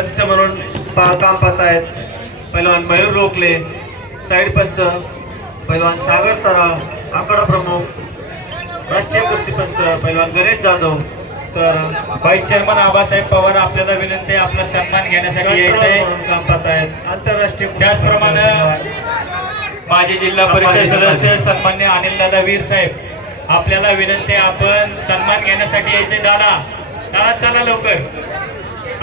पंच म्हणून काम पाहत आहेत पैलवान मयूर रोकले, साईड पंच पैलवान सागर तराळ, आकडा प्रमुख राष्ट्रीय कुस्ती पंच पैलवान गणेश जाधव, तर व्हाईस चेअरमन आबासाहेब पवार आपल्याला विनंती आहे आपला सन्मान घेण्यासाठी यायचे म्हणून काम पाहत आहेत आंतरराष्ट्रीय त्याचप्रमाणे माजी जिल्हा परिषद सदस्य सन्मान्य अनिलदादा वीर साहेब आपल्याला विनंती आहे आपण सन्मान घेण्यासाठी यायचे. दादा दादा चला लवकर,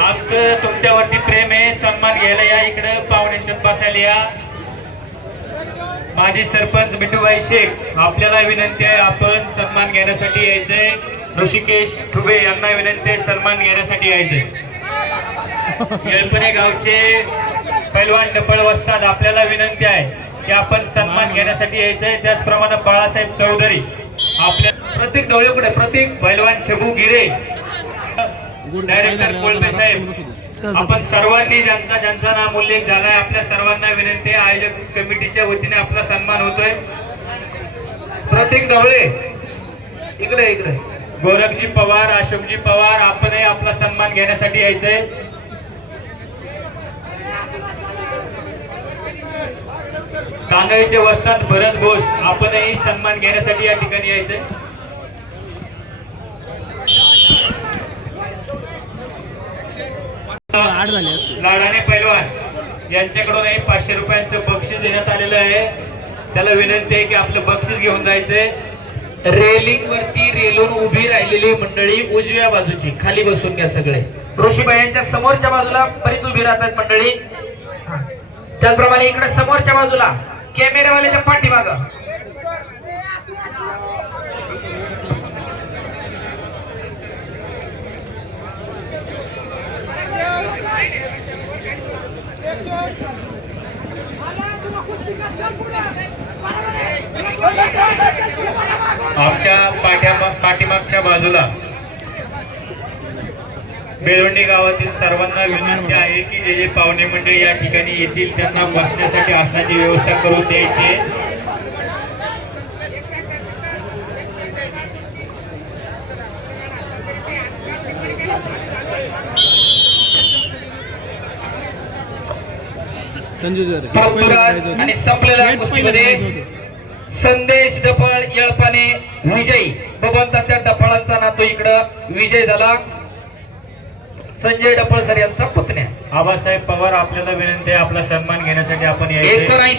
आमचं तुमच्यावरती प्रेम आहे, सन्मान घ्यायला या, इकडे पाहुण्यांच्यात बसायला या. माजी सरपंच मिठूभाई शेख आपल्याला विनंती आहे आपण सन्मान घेण्यासाठी यायचंय. ऋषिकेश ठुबे यांना विनंती आहे सन्मान घेण्यासाठी यायचंय. येळपणे गावचे पैलवान डपळ वस्ताद आपल्याला विनंती आहे की आपण सन्मान घेण्यासाठी यायचंय. त्याचप्रमाणे बाळासाहेब चौधरी आपल्या प्रतीक डोळेकडे प्रतीक पैलवान छबू गिरे, डायरेक्टर कोळपे साहेब आपण सर्वांनी ज्यांचा नाम उल्लेख झालाय आपल्या सर्वांना विनंती आहे आयोजक कमिटीच्या वतीने आपला सन्मान होतोय. प्रतीक डवळे इकडे इकडे, गोरखजी पवार, अशोकजी पवार आपणही आपला सन्मान घेण्यासाठी यायचंय. तांदळीचे वस्ताद भरत घोष आपणही सन्मान घेण्यासाठी या ठिकाणी यायचंय. लाडाने पैलवान यांच्याकडूनही 500 रुपयांचं बक्षीस देण्यात आलेलं आहे. त्याला विनंती आहे की आपलं बक्षीस घेऊन जायचंय. रेलिंग वरती रेलून उभी राहिलेली मंडळी उजव्या बाजूची खाली बसून घ्या सगळे. ऋषीबाईंच्या समोरच्या बाजूला बरीच उभी राहतात मंडळी. त्याचप्रमाणे इकडे समोरच्या बाजूला कॅमेरावाल्याच्या पाठीमाग आमच्या पाठीमागच्या बाजूला बेळवंडी गावातील सर्वांना विनंती आहे की जे जे पाहुणे मंडळी या ठिकाणी येतील त्यांना बसण्यासाठी आसनाची व्यवस्था करून द्यायची. आणि संपलेल्या कुस्तीमध्ये संदेश डफळ येळपाने विजयी. बबन त्या डफळांचा नातू इकडं विजय झाला. संजय डफळ सर यांचा पुतण्या. आबासाहेब पवार आपल्याला विनंती आहे आपला सन्मान घेण्यासाठी आपण यायचे. 79